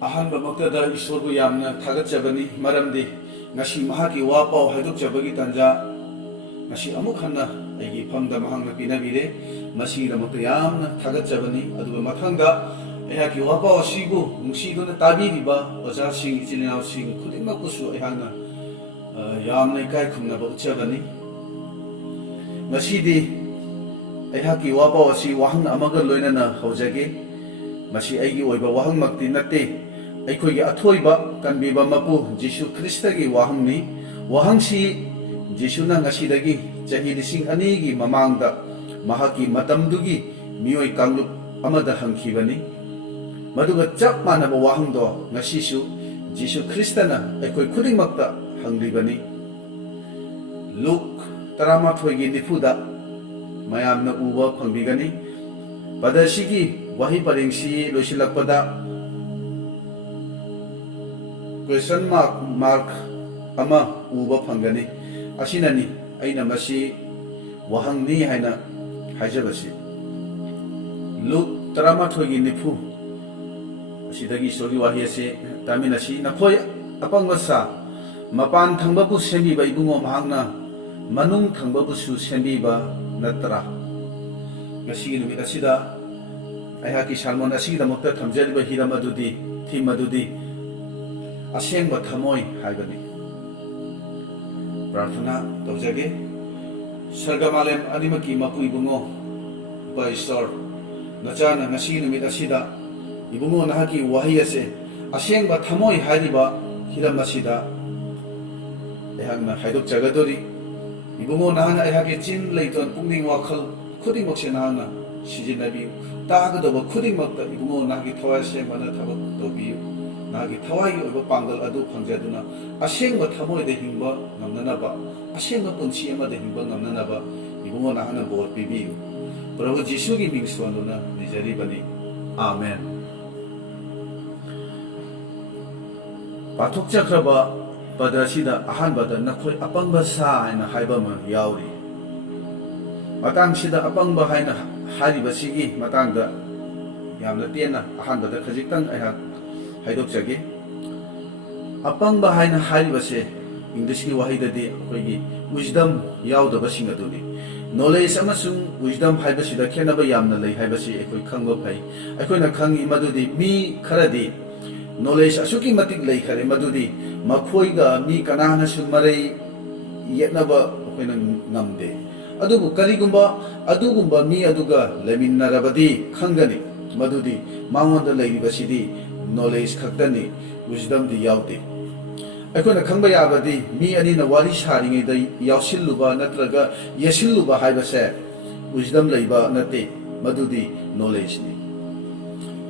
ꯑꯍꯥꯟꯕꯃꯛꯇꯗ ꯏꯁꯣꯔꯕꯨ ꯌꯥꯝꯅ ꯊꯥꯒꯠꯆꯕꯅꯤ ꯃꯔꯝꯗꯤ ꯉꯁꯤ ꯃꯍꯥꯛꯀꯤ ꯋꯥ ꯄꯥꯎ ꯍꯥꯏꯗꯣꯛꯆꯕꯒꯤ ꯇꯥꯟꯖꯥ ꯉꯁꯤ ꯑꯃꯨꯛ ꯍꯟꯅ ꯑꯩꯒꯤ ꯏꯐꯝꯗ ꯃꯍꯥꯛꯅ ꯄꯤꯅꯕꯤꯔꯦ ꯃꯁꯤꯒꯤꯗꯃꯛꯇ ꯌꯥꯝꯅ ꯊꯥꯒꯠꯆꯕꯅꯤ ꯑꯗꯨꯒ ꯃꯊꯪꯗ ꯑꯩꯍꯥꯛꯀꯤ ꯋꯥ ꯄꯥꯎ ꯑꯁꯤꯕꯨ ꯅꯨꯡꯁꯤꯗꯨꯅ ꯇꯥꯕꯤꯔꯤꯕ ꯑꯣꯖꯥꯁꯤꯡ ꯏꯆꯤꯜ ꯏꯅꯥꯎꯁꯤꯡ ꯈꯨꯗꯤꯡꯃꯛꯄꯨꯁꯨ ꯑꯩꯍꯥꯛꯅ ꯌꯥꯝꯅ ꯏꯀꯥꯏ ꯈꯨꯝꯅꯕ ꯎꯠꯆꯕꯅꯤ ꯉꯁꯤꯗꯤ ꯑꯩꯍꯥꯛꯀꯤ ꯋꯥ ꯄꯥꯎ ꯑꯁꯤ ꯋꯥꯍꯪ ꯑꯃꯒ ꯂꯣꯏꯅꯅ ꯍꯧꯖꯒꯦ ꯃꯁꯤ ꯑꯩꯒꯤ ꯑꯣꯏꯕ ꯋꯥꯍꯪꯃꯛꯇꯤ ꯅꯠꯇꯦ ꯑꯩꯈꯣꯏꯒꯤ ꯑꯊꯣꯏꯕ ꯀꯟꯕꯤꯕ ꯃꯄꯨ ꯖꯤꯁꯨ ꯈ꯭ꯔꯤꯁꯇꯒꯤ ꯋꯥꯍꯪꯅꯤ ꯋꯥꯍꯪꯁꯤ ꯖꯤꯁꯨꯅ ꯉꯁꯤꯗꯒꯤ ꯆꯍꯤ 2000ꯒꯤ ꯃꯃꯥꯡꯗ ꯃꯍꯥꯛꯀꯤ ꯃꯇꯝꯗꯨꯒꯤ ꯃꯤꯑꯣꯏ ꯀꯥꯡꯂꯨꯞ ꯑꯃꯗ ꯍꯪꯈꯤꯕꯅꯤ ꯃꯗꯨꯒ ꯆꯞ ꯃꯥꯟꯅꯕ ꯋꯥꯍꯪꯗꯣ ꯉꯁꯤꯁꯨ ꯖꯤꯁꯨ ꯈ꯭ꯔꯤꯁꯇꯅ ꯑꯩꯈꯣꯏ ꯈꯨꯗꯤꯡꯃꯛꯇ ꯍꯪꯂꯤꯕꯅꯤ ꯂꯨꯛ 11:40ꯗ ꯃꯌꯥꯝꯅ ꯎꯕ ꯐꯪꯕꯤꯒꯅꯤ ꯄꯗꯁꯤꯒꯤ ꯋꯥꯍꯩ ꯄꯔꯦꯡꯁꯤ ꯂꯣꯏꯁꯤꯜꯂꯛꯄꯗ ꯀ꯭ꯋꯦꯁꯟ ꯃꯥꯔꯛ ꯑꯃ ꯎꯕ ꯐꯪꯒꯅꯤ ꯑꯁꯤꯅꯅꯤ ꯑꯩꯅ ꯃꯁꯤ ꯋꯥꯍꯪꯅꯤ ꯍꯥꯏꯅ ꯍꯥꯏꯖꯕꯁꯤ ꯂꯨꯛ 11:40 ꯑꯁꯤꯗꯒꯤ ꯏꯁꯣꯔꯒꯤ ꯋꯥꯍꯩ ꯑꯁꯤ ꯇꯥꯃꯤꯟꯅꯁꯤ ꯅꯈꯣꯏ ꯑꯄꯪꯕ ꯁꯥ ꯃꯄꯥꯟ ꯊꯪꯕꯕꯨ ꯁꯦꯝꯕꯤꯕ ꯏꯕꯨꯡꯉꯣ ꯃꯍꯥꯛꯅ ꯃꯅꯨꯡ ꯊꯪꯕꯕꯨꯁꯨ ꯁꯦꯝꯕꯤꯕ ꯅꯠꯇ꯭ꯔꯥ ꯉꯁꯤꯒꯤ ꯅꯨꯃꯤꯠ ꯑꯁꯤꯗ ꯑꯩꯍꯥꯛꯀꯤ ꯁꯔꯃꯣꯟ ꯑꯁꯤꯒꯤꯗꯃꯛꯇ ꯊꯝꯖꯔꯤꯕ ꯍꯤꯔꯝ ꯑꯗꯨꯗꯤ ꯊꯤꯝ ꯑꯗꯨꯗꯤ ꯑꯁꯦꯡꯕ ꯊꯃꯣꯏ ꯍꯥꯏꯕꯅꯤ ꯄ꯭ꯔꯥꯔꯊꯅꯥ ꯇꯧꯖꯒꯦ ꯁꯔꯒ ꯃꯥꯂꯦꯝ ꯑꯅꯤꯃꯛꯀꯤ ꯃꯄꯨ ꯏꯕꯨꯡꯉꯣ ꯏꯄꯥ ꯏꯁꯣꯔ ꯅꯆꯥꯅ ꯉꯁꯤꯒꯤ ꯅꯨꯃꯤꯠ ꯑꯁꯤꯗ ꯏꯕꯨꯡꯉꯣ ꯅꯍꯥꯛꯀꯤ ꯋꯥꯍꯩ ꯑꯁꯤ ꯑꯁꯦꯡꯕ ꯊꯃꯣꯏ ꯍꯥꯏꯔꯤꯕ ꯍꯤꯔꯝ ꯑꯁꯤꯗ ꯑꯩꯍꯥꯛꯅ ꯍꯥꯏꯗꯣꯛꯆꯒꯗꯣꯔꯤ 이봉호 나하나 애하게 찐 레이던 뿡닝 와컬 쿠딩 먹시 나하나 시진나비 따그더버 쿠딩 먹다 이봉호 나하게 타와시 마나 타고 도비유 나하게 타와이 오버 빵글 아두 방자두나 아시행거 타모에데 힘버 남나나바 아시행거 펀치에마데 힘버 남나나바 이봉호 나하나 볼 비비유 브라보 지수기 밍스와누나 니자리바니 아멘 바톡자 크라바 ꯄꯗꯁꯤꯗ ꯑꯍꯥꯟꯕꯗ ꯅꯈꯣꯏ ꯑꯄꯪꯕ ꯁꯥ ꯍꯥꯏꯅ ꯍꯥꯏꯕ ꯑꯃ ꯌꯥꯎꯔꯤ ꯃꯇꯥꯡꯁꯤꯗ ꯑꯄꯪꯕ ꯍꯥꯏꯅ ꯍꯥꯏꯔꯤꯕꯁꯤꯒꯤ ꯃꯇꯥꯡꯗ ꯌꯥꯝꯅ ꯇꯦꯟꯅ ꯑꯍꯥꯟꯕꯗ ꯈꯖꯤꯛꯇꯪ ꯑꯩꯍꯥꯛ ꯍꯥꯏꯗꯣꯛꯆꯒꯦ ꯑꯄꯪꯕ ꯍꯥꯏꯅ ꯍꯥꯏꯔꯤꯕꯁꯦ ꯏꯪꯂꯤꯁꯀꯤ ꯋꯥꯍꯩꯗꯗꯤ ꯑꯩꯈꯣꯏꯒꯤ wisdom ꯌꯥꯎꯗꯕꯁꯤꯡ ꯑꯗꯨꯅꯤ knowledge ꯑꯃꯁꯨꯡ wisdom ꯍꯥꯏꯕꯁꯤꯗ ꯈꯦꯠꯅꯕ ꯌꯥꯝꯅ ꯂꯩ ꯍꯥꯏꯕꯁꯤ ꯑꯩꯈꯣꯏ ꯈꯪꯕ ꯐꯩ ꯑꯩꯈꯣꯏꯅ ꯈꯪꯉꯤ ꯃꯗꯨꯗꯤ ꯃꯤ ꯈꯔꯗꯤ knowledge ꯑꯁꯨꯛꯀꯤ ꯃꯇꯤꯛ ꯂꯩꯈꯔꯦ ꯃꯗꯨꯗꯤ ꯃꯈꯣꯏꯒ ꯃꯤ ꯀꯅꯥꯅꯁꯨ ꯃꯔꯩ ꯌꯦꯠꯅꯕ ꯑꯩꯈꯣꯏꯅ ꯉꯝꯗꯦ ꯑꯗꯨꯕꯨ ꯀꯔꯤꯒꯨꯝꯕ ꯑꯗꯨꯒꯨꯝꯕ ꯃꯤ ꯑꯗꯨꯒ ꯂꯩꯃꯤꯟꯅꯔꯕꯗꯤ ꯈꯪꯒꯅꯤ ꯃꯗꯨꯗꯤ ꯃꯉꯣꯟꯗ ꯂꯩꯔꯤꯕꯁꯤꯗꯤ knowledge ꯈꯛꯇꯅꯤ wisdomꯗꯤ ꯌꯥꯎꯗꯦ ꯑꯩꯈꯣꯏꯅ ꯈꯪꯕ ꯌꯥꯕꯗꯤ ꯃꯤ ꯑꯅꯤꯅ ꯋꯥꯔꯤ ꯁꯥꯔꯤꯉꯩꯗ ꯌꯥꯎꯁꯤꯜꯂꯨꯕ ꯅꯠꯇ꯭ꯔꯒ ꯌꯦꯠꯁꯤꯜꯂꯨꯕ ꯍꯥꯏꯕꯁꯦ wisdom ꯂꯩꯕ ꯅꯠꯇꯦ ꯃꯗꯨꯗꯤ knowledgeꯅꯤ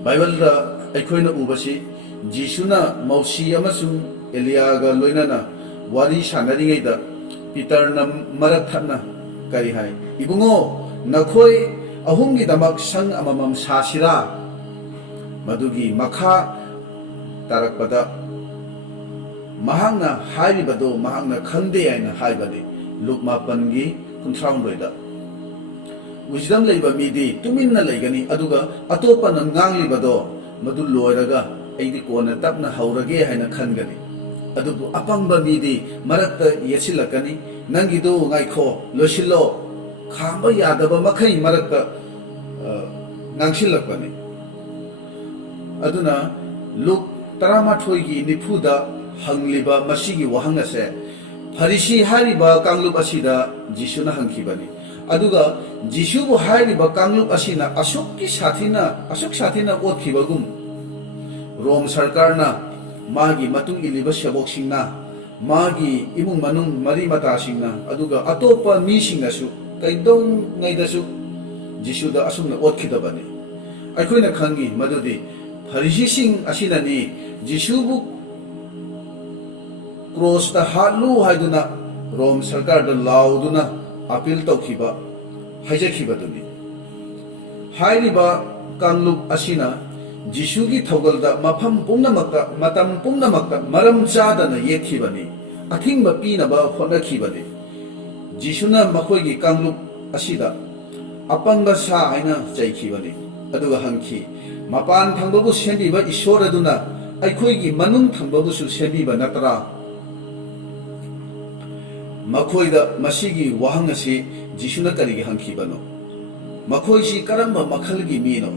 ꯕꯥꯏꯕꯜꯗ ꯑꯩꯈꯣꯏꯅ ꯎꯕꯁꯤ ꯖꯤꯁꯨꯅ ꯃꯧꯁꯤ ꯑꯃꯁꯨꯡ एलियागा लोइनाना वारी सानरिङैदा पितरना मरक थना करी हाय इबुङो नखोय अहुमगी दमक संग अममम सासिरा मदुगी मखा तारकपदा महांगना हाइरिबदो महांगना खंदे आइना हाइबनि लुक मापनगी 39दा विजडम लेबा मिदी तुमिन्ना लेगनी अदुगा अतोपना nganglibado मदु लोयरगा अइदि कोना तपना हौरगे हाइना खनगनी अदुबु अपंबा मिदी मरक्ता येसिलकनी नंगिदो गाइखो लोसिलो खांबा यादबा मखै मरक्ता नांसिलकनी अदुना लुक 18गी निफुदा हंगलिबा मसिगी वहंगसे फरिसी हारिबा कांगलुप असिदा जिसुना हंखिबनी अदुगा जिसुबु हारिबा कांगलुप असिना अशुककी साथीना ओतखिबगुम रोम सरकारना मागी मतुंग इलिबा सेबोकसिंगना मागी इमुंग मनुंग मरी मतासिंगना अदुगा अतोपा मीसिंगसु कैदोंग ngaidasu जिसुदा असुमना ओतखिदबनी अखोइना खंगी मदुदी फरिसीसिंग असिनानी जिसुबु क्रॉसता हालु हाइदुना रोम सरकारदा लाउदुना अपील तौखिबा हाइजखिबदुनी हाइरिबा कांगलुप असिना जिसुगी थौगलदा मफम पुंगनमक्ता मतम पुंगनमक्ता मरम चादना येखिबनी अथिंगबा पीनबा होनखिबनी जिसुना मखोइगी कांगलुप असिदा अपंग सा हाइना चैखिबनी अदुगा हंखि मपान थंगबबु सेंबिबा ईश्वर अदुना ꯑꯩꯈꯣꯏꯒꯤ ꯃꯅꯨꯡ ꯊꯪꯕꯕꯨꯁꯨ ꯁꯦꯝꯕꯤꯕ ꯅꯠꯇ꯭ꯔꯥ? ꯃꯈꯣꯏꯗ ꯃꯁꯤꯒꯤ ꯋꯥꯍꯪ ꯑꯁꯤ ꯖꯤꯁꯨꯅ ꯀꯔꯤꯒꯤ ꯍꯪꯈꯤꯕꯅꯣ? ꯃꯈꯣꯏꯁꯤ ꯀꯔꯝꯕ ꯃꯈꯜꯒꯤ ꯃꯤꯅꯣ?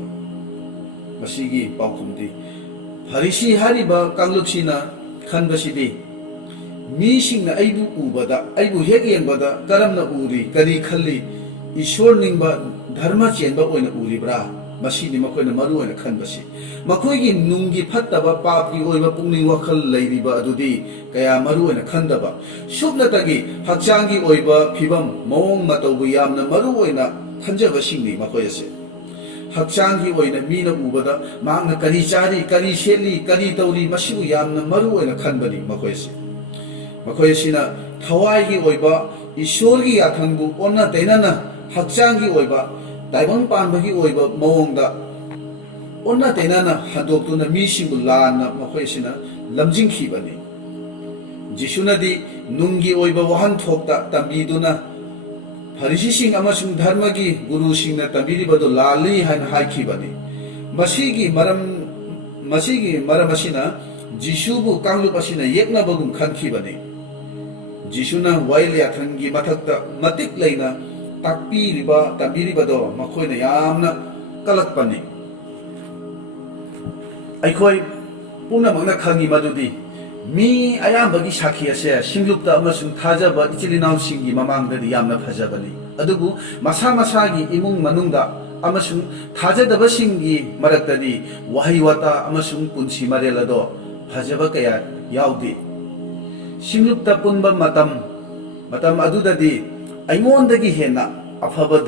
ꯃꯁꯤꯒꯤ ꯄꯥꯎꯈꯨꯝꯗꯤ ꯐꯔꯤꯁꯤ ꯍꯥꯏꯔꯤꯕ ꯀꯥꯡꯂꯨꯞꯁꯤꯅ ꯈꯟꯕꯁꯤꯗꯤ ꯃꯤꯁꯤꯡꯅ ꯑꯩꯕꯨ ꯎꯕꯗ, ꯑꯩꯕꯨ ꯍꯦꯛ ꯌꯦꯡꯕꯗ ꯀꯔꯝꯅ ꯎꯔꯤ, ꯀꯔꯤ ꯈꯜꯂꯤ, ꯏꯁꯣꯔ ꯅꯤꯡꯕ ꯙꯔꯃ ꯆꯦꯟꯕ ꯑꯣꯏꯅ ꯎꯔꯤꯕ꯭ꯔꯥ? ꯃꯁꯤꯅꯤ ꯃꯈꯣꯏꯅ ꯃꯔꯨ ꯑꯣꯏꯅ ꯈꯟꯕꯁꯤ꯫ ꯃꯈꯣꯏꯒꯤ ꯅꯨꯡꯒꯤ ꯐꯠꯇꯕ ꯄꯥꯞꯀꯤ ꯑꯣꯏꯕ ꯄꯨꯛꯅꯤꯡ ꯋꯥꯈꯜ ꯂꯩꯔꯤꯕ ꯑꯗꯨꯗꯤ ꯀꯌꯥ ꯃꯔꯨ ꯑꯣꯏꯅ ꯈꯟꯗꯕ, ꯁꯨꯞꯅꯇꯒꯤ ꯍꯛꯆꯥꯡꯒꯤ ꯑꯣꯏꯕ ꯐꯤꯕꯝ ꯃꯑꯣꯡ ꯃꯇꯧꯕꯨ ꯌꯥꯝꯅ ꯃꯔꯨ ꯑꯣꯏꯅ ꯈꯟꯖꯕꯁꯤꯡꯅꯤ ꯃꯈꯣꯏ ꯑꯁꯦ꯫ ꯍꯛꯆꯥꯡꯒꯤ ꯑꯣꯏꯅ ꯃꯤꯅ ꯎꯕꯗ ꯃꯍꯥꯛꯅ ꯀꯔꯤ ꯆꯥꯔꯤ, ꯀꯔꯤ ꯁꯦꯠꯂꯤ, ꯀꯔꯤ ꯇꯧꯔꯤ, ꯃꯁꯤꯕꯨ ꯌꯥꯝꯅ ꯃꯔꯨ ꯑꯣꯏꯅ ꯈꯟꯕꯅꯤ ꯃꯈꯣꯏ ꯑꯁꯤ꯫ ꯃꯈꯣꯏ ꯑꯁꯤꯅ ꯊꯋꯥꯏꯒꯤ ꯑꯣꯏꯕ ꯏꯁꯣꯔꯒꯤ ꯌꯥꯊꯪꯕꯨ ꯑꯣꯟꯅ ꯇꯩꯅꯅ ꯍꯛꯆꯥꯡꯒꯤ ꯑꯣꯏꯕ ꯇꯥꯏꯕꯪ ꯄꯥꯟꯕꯒꯤ ꯑꯣꯏꯕ ꯃꯑꯣꯡꯗ ꯑꯣꯟꯅ ꯇꯩꯅꯅ ꯍꯟꯗꯣꯛꯇꯨꯅ ꯃꯤꯁꯤꯡꯕꯨ ꯂꯥꯟꯅ ꯃꯈꯣꯏ ꯑꯁꯤꯅ ꯂꯝꯖꯤꯡꯈꯤꯕꯅꯤ꯫ ꯖꯤꯁꯨꯅꯗꯤ ꯅꯨꯡꯒꯤ ꯑꯣꯏꯕ ꯋꯥꯍꯟꯊꯣꯛꯇ ꯇꯝꯕꯤꯗꯨꯅ ꯐꯔꯤꯁꯤꯁꯤꯡ ꯑꯃꯁꯨꯡ ꯙꯔꯃꯒꯤ ꯒꯨꯔꯨꯁꯤꯡꯅ ꯇꯝꯕꯤꯔꯤꯕꯗꯨ ꯂꯥꯜꯂꯤ ꯍꯥꯏꯅ ꯍꯥꯏꯈꯤꯕꯅꯤ꯫ ꯃꯁꯤꯒꯤ ꯃꯔꯝ ꯑꯁꯤꯅ ꯖꯤꯁꯨꯕꯨ ꯀꯥꯡꯂꯨꯞ ꯑꯁꯤꯅ ꯌꯦꯛꯅꯕꯒꯨꯝ ꯈꯟꯈꯤꯕꯅꯤ꯫ ꯖꯤꯁꯨꯅ ꯋꯥꯌꯦꯜ ꯌꯥꯊꯪꯒꯤ ꯃꯊꯛꯇ ꯃꯇꯤꯛ ꯂꯩꯅ ꯇꯝꯕꯤꯔꯤꯕꯗꯣ ꯃꯈꯣꯏꯅ ꯌꯥꯝꯅ ꯀꯂꯛꯄꯅꯤ꯫ ꯑꯩꯈꯣꯏ ꯄꯨꯝꯅꯃꯛꯅ ꯈꯪꯉꯤ ꯃꯗꯨꯗꯤ ꯃꯤ ꯑꯌꯥꯝꯕꯒꯤ ꯁꯥꯈꯤ ꯑꯁꯦ ꯁꯤꯡꯂꯨꯞꯇ ꯑꯃꯁꯨꯡ ꯊꯥꯖꯕ ꯏꯆꯤꯜ ꯏꯅꯥꯎꯁꯤꯡꯒꯤ ꯃꯃꯥꯡꯗꯗꯤ ꯌꯥꯝꯅ ꯐꯖꯕꯅꯤ, ꯑꯗꯨꯕꯨ ꯃꯁꯥ ꯃꯁꯥꯒꯤ ꯏꯃꯨꯡ ꯃꯅꯨꯡꯗ ꯑꯃꯁꯨꯡ ꯊꯥꯖꯗꯕꯁꯤꯡꯒꯤ ꯃꯔꯛꯇꯗꯤ ꯋꯥꯍꯩ ꯋꯥꯇꯥ ꯑꯃꯁꯨꯡ ꯄꯨꯟꯁꯤ ꯃꯔꯦꯜ ꯑꯗꯣ ꯐꯖꯕ ꯀꯌꯥ ꯌꯥꯎꯗꯦ꯫ ꯁꯤꯡꯂꯨꯞꯇ ꯄꯨꯟꯕ ꯃꯇꯝ ꯑꯗꯨꯗꯗꯤ ꯑꯩꯉꯣꯟꯗꯒꯤ ꯍꯦꯟꯅ ꯑꯐꯕ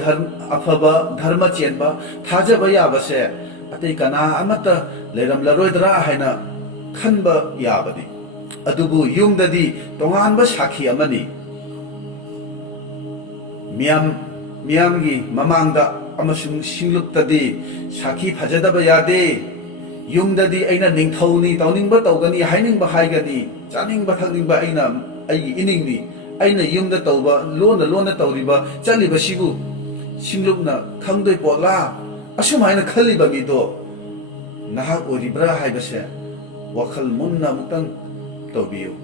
ꯙꯔꯃ ꯆꯦꯟꯕ ꯊꯥꯖꯕ ꯌꯥꯕꯁꯦ ꯑꯇꯩ ꯀꯅꯥ ꯑꯃꯠꯇ ꯂꯩꯔꯝꯂꯔꯣꯏꯗ꯭ꯔꯥ ꯍꯥꯏꯅ ꯈꯟꯕ ꯌꯥꯕꯅꯤ꯫ ꯑꯗꯨꯕꯨ ꯌꯨꯝꯗꯗꯤ ꯇꯣꯉꯥꯟꯕ ꯁꯥꯈꯤ ꯑꯃꯅꯤ꯫ ꯃꯤꯌꯥꯝꯒꯤ ꯃꯃꯥꯡꯗ ꯑꯃꯁꯨꯡ ꯁꯤꯡꯂꯨꯞꯇꯗꯤ ꯁꯥꯈꯤ ꯐꯖꯗꯕ ꯌꯥꯗꯦ꯫ ꯌꯨꯝꯗꯗꯤ ꯑꯩꯅ ꯅꯤꯡꯊꯧꯅꯤ, ꯇꯧꯅꯤꯡꯕ ꯇꯧꯒꯅꯤ, ꯍꯥꯏꯅꯤꯡꯕ ꯍꯥꯏꯒꯅꯤ, ꯆꯥꯅꯤꯡꯕ ꯊꯛꯅꯤꯡꯕ ꯑꯩꯅ ꯑꯩꯒꯤ ꯏꯅꯤꯡꯅꯤ, ꯑꯩꯅ ꯌꯨꯝꯗ ꯇꯧꯕ ꯂꯣꯟꯅ ꯇꯧꯔꯤꯕ ꯆꯠꯂꯤꯕꯁꯤꯕꯨ ꯁꯤꯡꯂꯨꯞꯅ ꯈꯪꯗꯣꯏ ꯄꯣꯠꯂꯥ? ꯑꯁꯨꯝꯍꯥꯏꯅ ꯈꯜꯂꯤꯕ ꯃꯤꯗꯣ ꯅꯍꯥꯛ ꯑꯣꯏꯔꯤꯕ꯭ꯔꯥ ꯍꯥꯏꯕꯁꯦ ꯋꯥꯈꯜ ꯃꯨꯟꯅ ꯑꯃꯨꯛꯇꯪ ꯇꯧꯕꯤꯌꯨ꯫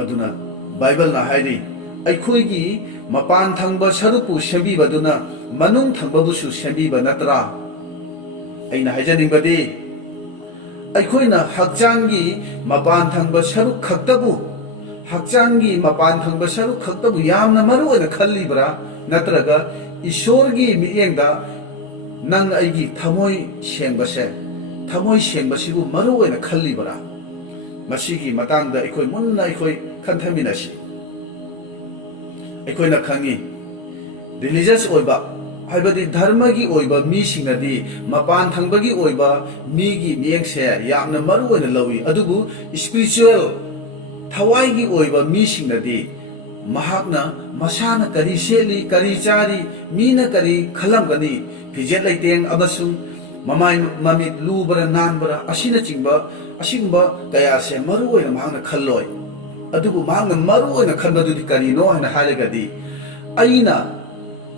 ꯑꯗꯨꯅ ꯕꯥꯏꯕꯜꯅ ꯍꯥꯏꯔꯤ ꯑꯩꯈꯣꯏꯒꯤ ꯃꯄꯥꯟ ꯊꯪꯕ ꯁꯔꯨꯛꯄꯨ ꯁꯦꯝꯕꯤꯕꯗꯨꯅ ꯃꯅꯨꯡ ꯊꯪꯕꯕꯨꯁꯨ ꯁꯦꯝꯕꯤꯕ ꯅꯠꯇ꯭ꯔꯥ? ꯑꯩꯅ ꯍꯥꯏꯖꯅꯤꯡꯕꯗꯤ ꯑꯩꯈꯣꯏꯅ ꯍꯛꯆꯥꯡꯒꯤ ꯃꯄꯥꯟ ꯊꯪꯕ ꯁꯔꯨꯛ ꯈꯛꯇꯕꯨ ꯌꯥꯝꯅ ꯃꯔꯨ ꯑꯣꯏꯅ ꯈꯜꯂꯤꯕ꯭ꯔꯥ? ꯅꯠꯇ꯭ꯔꯒ ꯏꯁꯣꯔꯒꯤ ꯃꯤꯠꯌꯦꯡꯗ ꯅꯪ ꯑꯩꯒꯤ ꯊꯃꯣꯏ ꯁꯦꯡꯕꯁꯤꯕꯨ ꯃꯔꯨ ꯑꯣꯏꯅ ꯈꯜꯂꯤꯕ꯭ꯔꯥ? ꯃꯁꯤꯒꯤ ꯃꯇꯥꯡꯗ ꯑꯩꯈꯣꯏ ꯃꯨꯟꯅ ꯈꯟꯊꯃꯤꯟꯅꯁꯤ꯫ ꯑꯩꯈꯣꯏꯅ ꯈꯪꯉꯤ ꯔꯤꯂꯤꯖꯁ ꯑꯣꯏꯕ ꯍꯥꯏꯕꯗꯤ ꯙꯔꯃꯒꯤ ꯑꯣꯏꯕ ꯃꯤꯁꯤꯡꯅꯗꯤ ꯃꯄꯥꯟ ꯊꯪꯕꯒꯤ ꯑꯣꯏꯕ ꯃꯤꯒꯤ ꯃꯤꯠꯌꯦꯡꯁꯦ ꯌꯥꯝꯅ ꯃꯔꯨ ꯑꯣꯏꯅ ꯂꯧꯏ, ꯑꯗꯨꯕꯨ ꯁ꯭ꯄꯤꯔꯤꯆꯨꯋꯦꯜ ꯊꯋꯥꯏꯒꯤ ꯑꯣꯏꯕ ꯃꯤꯁꯤꯡꯅꯗꯤ ꯃꯍꯥꯛꯅ ꯃꯁꯥꯅ ꯀꯔꯤ ꯁꯦꯠꯂꯤ, ꯀꯔꯤ ꯆꯥꯔꯤ, ꯃꯤꯅ ꯀꯔꯤ ꯈꯜꯂꯝꯒꯅꯤ, ꯐꯤꯖꯦꯠ ꯂꯩꯇꯦꯡ ꯑꯃꯁꯨꯡ ꯃꯃꯥꯏ ꯃꯃꯤꯠ ꯂꯨꯕ꯭ꯔꯥ ꯅꯥꯟꯕ꯭ꯔꯥ ꯑꯁꯤꯒꯨꯝꯕ ꯀꯌꯥꯁꯦ ꯃꯔꯨ ꯑꯣꯏꯅ ꯃꯍꯥꯛꯅ ꯈꯜꯂꯣꯏ꯫ ꯑꯗꯨꯕꯨ ꯃꯍꯥꯛꯅ ꯃꯔꯨ ꯑꯣꯏꯅ ꯈꯟꯕꯗꯨꯗꯤ ꯀꯔꯤꯅꯣ ꯍꯥꯏꯅ ꯍꯥꯏꯔꯒꯗꯤ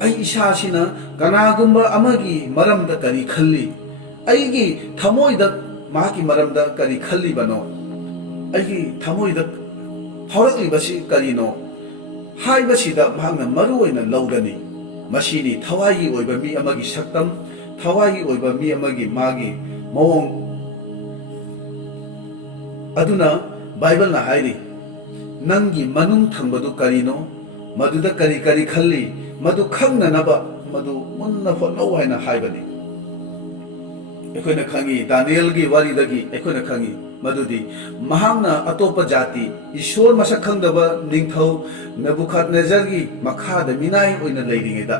ꯑꯩ ꯏꯁꯥꯁꯤꯅ ꯀꯅꯥꯒꯨꯝꯕ ꯑꯃꯒꯤ ꯃꯔꯝꯗ ꯀꯔꯤ ꯈꯜꯂꯤ, ꯑꯩꯒꯤ ꯊꯃꯣꯏꯗ ꯃꯍꯥꯛꯀꯤ ꯃꯔꯝꯗ ꯀꯔꯤ ꯈꯜꯂꯤꯕꯅꯣ, ꯑꯩꯒꯤ ꯊꯃꯣꯏꯗ ꯐꯥꯎꯔꯛꯂꯤꯕꯁꯤ ꯀꯔꯤꯅꯣ ꯍꯥꯏꯕꯁꯤꯗ ꯃꯍꯥꯛꯅ ꯃꯔꯨ ꯑꯣꯏꯅ ꯂꯧꯒꯅꯤ꯫ ꯃꯁꯤꯅꯤ ꯊꯋꯥꯏꯒꯤ ꯑꯣꯏꯕ ꯃꯤ ꯑꯃꯒꯤ ꯁꯛꯇꯝ, ꯊꯋꯥꯏꯒꯤ ꯑꯣꯏꯕ ꯃꯤ ꯑꯃꯒꯤ ꯃꯥꯒꯤ ꯃꯑꯣꯡ꯫ ꯑꯗꯨꯅ ꯕꯥꯏꯕꯜꯅ ꯍꯥꯏꯔꯤ ꯅꯪꯒꯤ ꯃꯅꯨꯡ ꯊꯪꯕꯗꯨ ꯀꯔꯤꯅꯣ, ꯃꯗꯨꯗ ꯀꯔꯤ ꯈꯜꯂꯤ, ꯃꯗꯨ ꯈꯪꯅꯅꯕ ꯃꯗꯨ ꯃꯨꯟꯅ ꯍꯣꯠꯅꯧ ꯍꯥꯏꯅ ꯍꯥꯏꯕꯅꯤ꯫ ꯑꯩꯈꯣꯏꯅ ꯈꯪꯉꯤ ꯗꯥꯅꯤꯌꯦꯜꯒꯤ ꯋꯥꯔꯤꯗꯒꯤ ꯑꯩꯈꯣꯏꯅ ꯈꯪꯉꯤ ꯃꯗꯨꯗꯤ ꯃꯍꯥꯛꯅ ꯑꯇꯣꯞꯄ ꯖꯥꯇꯤ, ꯏꯁꯣꯔ ꯃꯁꯛ ꯈꯪꯗꯕ ꯅꯤꯡꯊꯧ ꯅꯦꯕꯨꯈꯥꯗꯅꯦꯖꯔꯒꯤ ꯃꯈꯥꯗ ꯃꯤꯅꯥꯏ ꯑꯣꯏꯅ ꯂꯩꯔꯤꯉꯩꯗ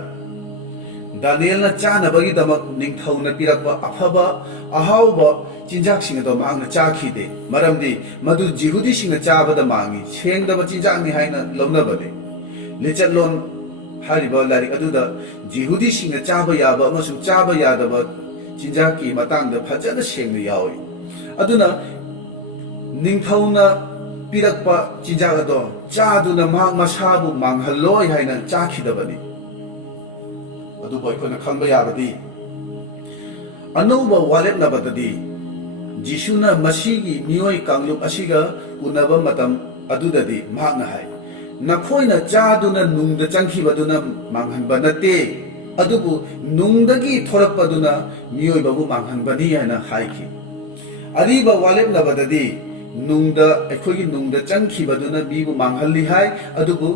ꯗꯥꯅꯤꯌꯦꯜꯅ ꯆꯥꯅꯕꯒꯤꯗꯃꯛ ꯅꯤꯡꯊꯧꯅ ꯄꯤꯔꯛꯄ ꯑꯐꯕ ꯑꯍꯥꯎꯕ ꯆꯤꯟꯖꯥꯛꯁꯤꯡ ꯑꯗꯣ ꯃꯍꯥꯛꯅ ꯆꯥꯈꯤꯗꯦ, ꯃꯔꯝꯗꯤ ꯃꯗꯨ ꯌꯍꯨꯗꯤꯁꯤꯡꯅ ꯆꯥꯕꯗ ꯃꯥꯡꯏ, ꯁꯦꯡꯗꯕ ꯆꯤꯟꯖꯥꯛꯅꯤ ꯍꯥꯏꯅ ꯂꯧꯅꯕꯅꯤ꯫ ꯂꯤꯆꯠꯂꯣꯟ ꯍꯥꯏꯔꯤꯕ ꯂꯥꯏꯔꯤꯛ ꯑꯗꯨꯗ ꯌꯍꯨꯗꯤꯁꯤꯡꯅ ꯆꯥꯕ ꯌꯥꯕ ꯑꯃꯁꯨꯡ ꯆꯥꯕ ꯌꯥꯗꯕ ꯆꯤꯟꯖꯥꯛꯀꯤ ꯃꯇꯥꯡꯗ ꯐꯖꯅ ꯁꯦꯡꯅ ꯌꯥꯎꯏ꯫ ꯑꯗꯨꯅ ꯅꯤꯡꯊꯧꯅ ꯄꯤꯔꯛꯄ ꯆꯤꯟꯖꯥꯛ ꯑꯗꯣ ꯆꯥꯗꯨꯅ ꯃꯍꯥꯛ ꯃꯁꯥꯕꯨ ꯃꯥꯡꯍꯜꯂꯣꯏ ꯍꯥꯏꯅ ꯆꯥꯈꯤꯗꯕꯅꯤ꯫ ꯑꯗꯨꯕꯨ ꯑꯩꯈꯣꯏꯅ ꯈꯪꯕ ꯌꯥꯕꯗꯤ ꯑꯅꯧꯕ ꯋꯥꯔꯦꯞꯅꯕꯗꯗꯤ Jisuna masigi mioi kangluk asiga unaba matam adudadi mahakna hai nakhoina chaduna nungda changkhibaduna manghanba natte adubu nungdagi thorakpaduna mioi babu manghanbani haina haiki ariba walepnabadadi nungda ekhogi nungda changkhibaduna bibu manghalli hai adubu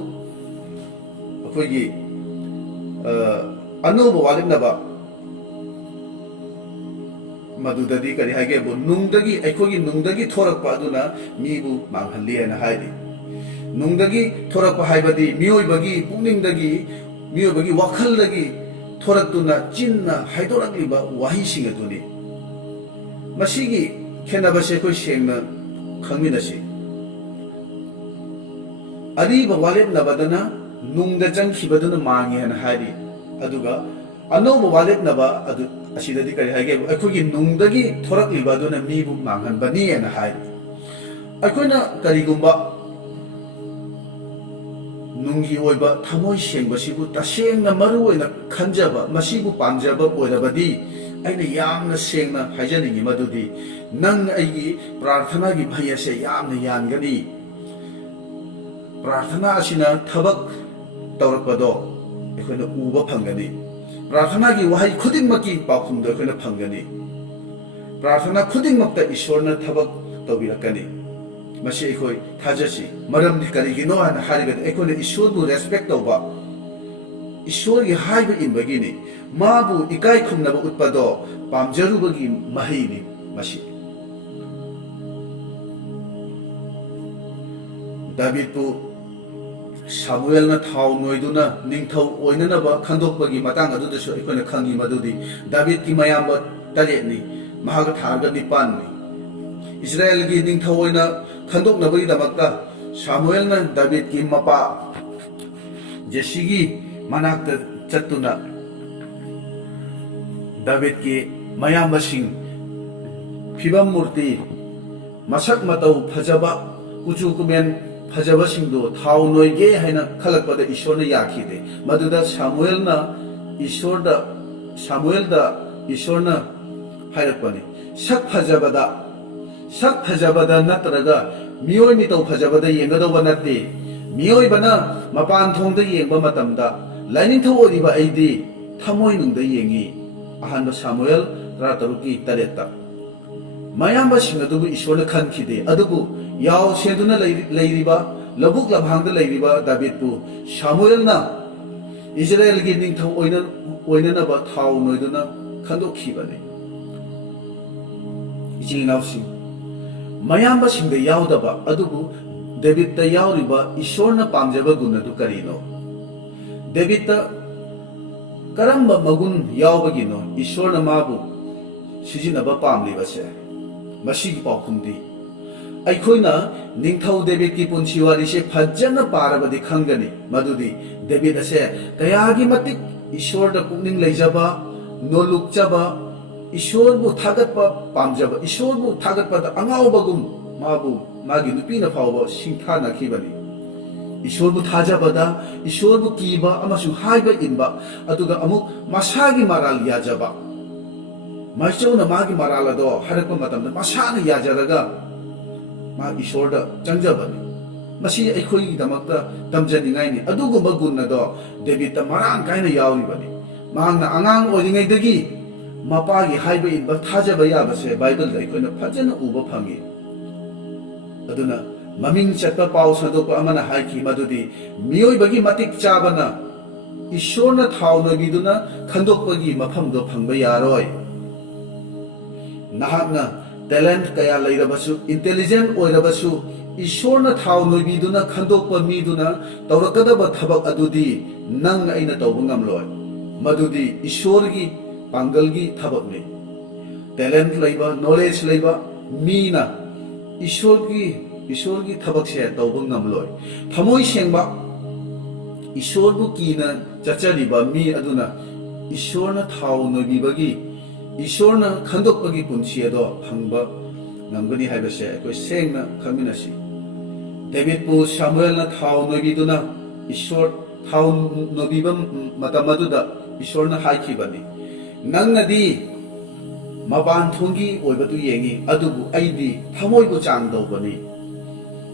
ekhogi anuba walepnaba madudadi kari haige bu nungdagi ekhogi nungdagi thorakpa aduna mibu manghalli haina haidi nungdagi thorakpa haibadi mioi pukningdagi mioi wakhaldagi thoraktuna chinna haidoragliba wahising aduni masigi khenabase khoi sengna khangminasi ariba walepnabadana nungda changkhibaduna mangi hana haidi aduga anoba walepnaba adu asidadi kari haige ekhogi nungdagi thoraklibaduna mibu manghanbani hana haidi akoina karigumba nungi oiba thamoi sengbasibu tasengna maruoina khanjaba masibu pamjaba oirabadi aina yamna sengna haijaningi madudi nang aigi prarthana gi bhayase yamna yangani prarthana asina thabak tawrakpado ekhona uba phangani prarthana gi wahai khudingmaki pakhumdo ekhona phangani prarthana khudingmakta ishorna thabak tawbirakani masi ekhoi thajasi maramdi karigino hana haribad ekhona ishorbu respect tawba ishor gi haiba inbagini mabu ikai khumnaba utpado pamjarubagi mahini masi Davidpu Samuelna thau noiduna ningthau oinanaba khandokpagi matang adudasu ekhona khangi madudi David ki mayamba taletni mahaga tharga nipanni Israel gi ningthau oina khandoknabagi damakta Samuelna David ki mapa Jesse gi manakta chattuna David ki mayamba sing phibam murti masak matau phajaba kuchu kumen phajaba singdo thau noige haina khalakpada ishorna yakhide maduda Samuelda ishorna hairakpani sak phajabada natraga mioi ni tau phajabada yengadoba natte mioi bana mapan thongda yengba matamda laining thau oriba aidi thamoi nungda yengi ahanba Samuel rataruki taretta mayamba singadubu ishorna khankhide adubu yaw seduna leiriba labuk labhangda leiriba Davidpu Samuelna Israel gi ningthau oinanaba thau noiduna khandokhibani ichilnausi mayamba singda yawdaba adubu Davidta yawriba ishorna pamjaba gunadu karino Davidta karamba magun yawbagino ishorna mabu sijinaba pamlibase masigi paukhumdi aikoina ningthau David ki punchi wari se phajana parabadi khangani madudi David ase kayagi matik ishor da pukning leijaba nolukchaba ishor bu thagatpa pamjaba ishor bu thagatpa da angaubagum mabu magi nupina phawba singtha nakhibani ishor bu thajabada ishor bu kiba amasu haiba inba aduga amuk masagi maral yajaba maisona magi marala do harakpa matamda masana yajaraga मा ईश्वर चंजबनी मसी अखोई दमकता तमजनिंगाइनी अदुगुम गुन्नदो David Marang कायना यावरिबनी मांगना आंगांग ओरिंगैदगी मपागी हाइबा इनबा थाजब याबसे Bible दा अखोइना फजना उबा fungi अदुना ममिंग चटपा पाउ सदोप अमना हाइकी मदुदी मियोइबगी मतिक चाबना ईश्वरना थाउनबिदुना खंदोकपगी मफमदो फंगबा यारोय नाहकना talent kaya lairabasu intelligent oirabasu ishorna thau noibiduna khandokpa miduna tawrakadaba thabak adudi nang aina tawba ngamloi madudi ishorgi pangalgi thabakni talent laiba knowledge laiba mina ishorgi thabak se tawba ngamloi thamoi sengba ishorbu kina chachariba mi aduna ishorna thau noibibagi ishorna khandokpagi punchiado phangba ngamgani haibase koi sengna khaminasi Davidpu Samuelna thau noibiduna ishor thau nobibam matamaduda ishorna haikhibani nangnadi Maban thongi oibatu yengi adubu aidi thamoi bu chang dawbani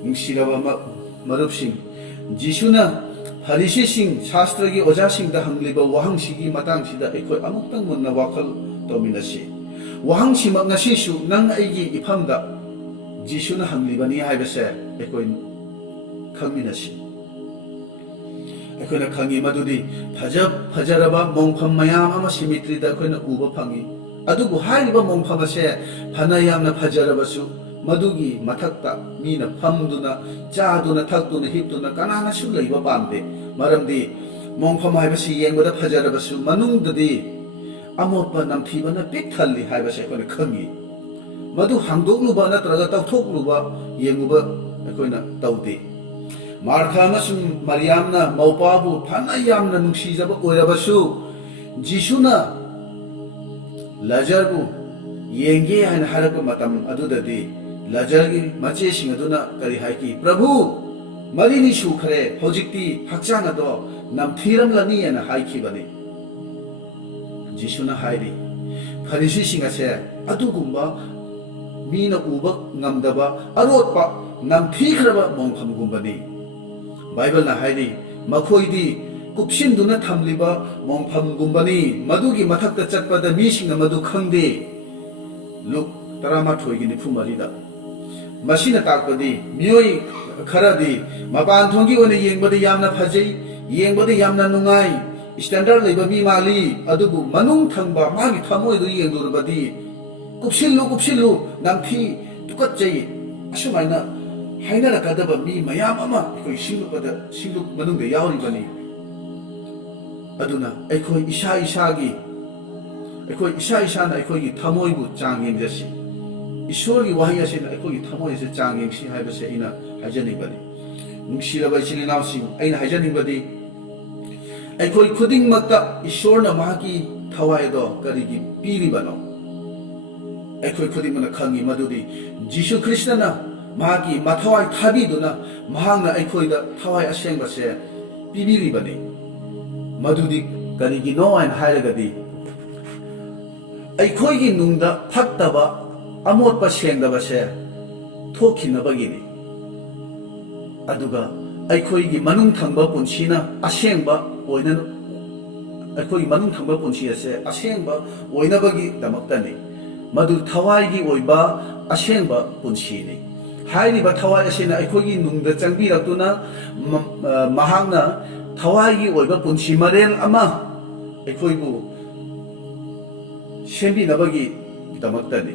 nungsiraba marupsing Jisuna Pharisi sing Shastra gi oja sing da hangliba wahang sigi matang sida ekoi amuktang munna wakal tominasi wahang simak ngasi su nang aigi iphamda Jisuna hanglibani haibase ekoi khangminasi ekoi na khangi madudi fajaraba mongpham mayam ama simitri da ekoi na uba phangi adubu hairiba mongpham ase phanayamna fajarabasu madugi mathakta mina phamduna chaaduna thakduna hipduna kanana su leiba pamde maramdi mongpham haibasi yengbada fajarabasu manungdadi amotpa namthibana pik thalli haibase ekoi khangi madu hangdokluba natraga tawthokluba yenguba ekoi tawde Martha amasung Mariamna maupabu phanayamna nungsijaba oirabasu Jisuna Lazarbu yenge haina harapa matam adudadi Lazargi machesing aduna kari haiki Prabhu marini sukhare hojikti hakchang ado namthiramlani ana haikibani Jisuna hairi Pharisi singase adugumba mina uba ngamdaba arotpa namthikhraba mongphamgumbani Bible na hairi makhoidi kupsinduna thamliba mongphamgumbani madugi mathakta chatpada misingna madu khangde Luke 18기 nifumarida masina takpadi miyoi kharadi mapan thongi one yengbada yamna phajai yengbada yamna nungai standard leiba mi mali adubu manung thangba magi thamoi du yengdurabadi kupsillu namthi tukatjai asumaina hainara kadaba mi mayam ama ekoi siluk manungda yauribani aduna ekoi isagi ekoi isana ekoi thamoi bu chang yengjasi ishorgi wahi asina ekoi thamoi se chang yengsi haibase ina hajanibani nungsiraba chilinawsing aina hajanibadi ekoi khuding makta ishorna mahaki thawai do karigi piribano ekoi khuding mana khangi madudi Jisu Kristna mahaki mathawai thabiduna mahangna ekoi da thawai asengbase pibiribani madudi karigi no ain hairagadi ꯑꯩꯈꯣꯏꯒꯤ ꯅꯨꯡꯗ ꯐꯠꯇꯕ ꯑꯃꯣꯠꯄ ꯁꯦꯡꯗꯕꯁꯦ ꯊꯣꯛꯈꯤꯅꯕꯒꯤꯅꯤ ꯑꯗꯨꯒ ꯑꯩꯈꯣꯏꯒꯤ ꯃꯅꯨꯡ ꯊꯪꯕ ꯄꯨꯟꯁꯤꯅ ꯑꯁꯦꯡꯕ ꯑꯣꯏꯅ ꯑꯩꯈꯣꯏꯒꯤ ꯃꯅꯨꯡ ꯊꯪꯕ ꯄꯨꯟꯁꯤ ꯑꯁꯦ ꯑꯁꯦꯡꯕ ꯑꯣꯏꯅꯕꯒꯤꯗꯃꯛꯇꯅꯤ ꯃꯗꯨ ꯊꯋꯥꯏꯒꯤ ꯑꯣꯏꯕ ꯑꯁꯦꯡꯕ ꯄꯨꯟꯁꯤꯅꯤ ꯍꯥꯏꯔꯤꯕ ꯊꯋꯥꯏ ꯑꯁꯤꯅ ꯑꯩꯈꯣꯏꯒꯤ ꯅꯨꯡꯗ ꯆꯪꯕꯤꯔꯛꯇꯨꯅ ꯃꯍꯥꯛꯅ ꯊꯋꯥꯏꯒꯤ ꯑꯣꯏꯕ ꯄꯨꯟꯁꯤ ꯃꯔꯦꯜ ꯑꯃ ꯑꯩꯈꯣꯏꯕꯨ ꯁꯦꯝꯕꯤꯅꯕꯒꯤ ꯗꯃꯛꯇꯅꯤ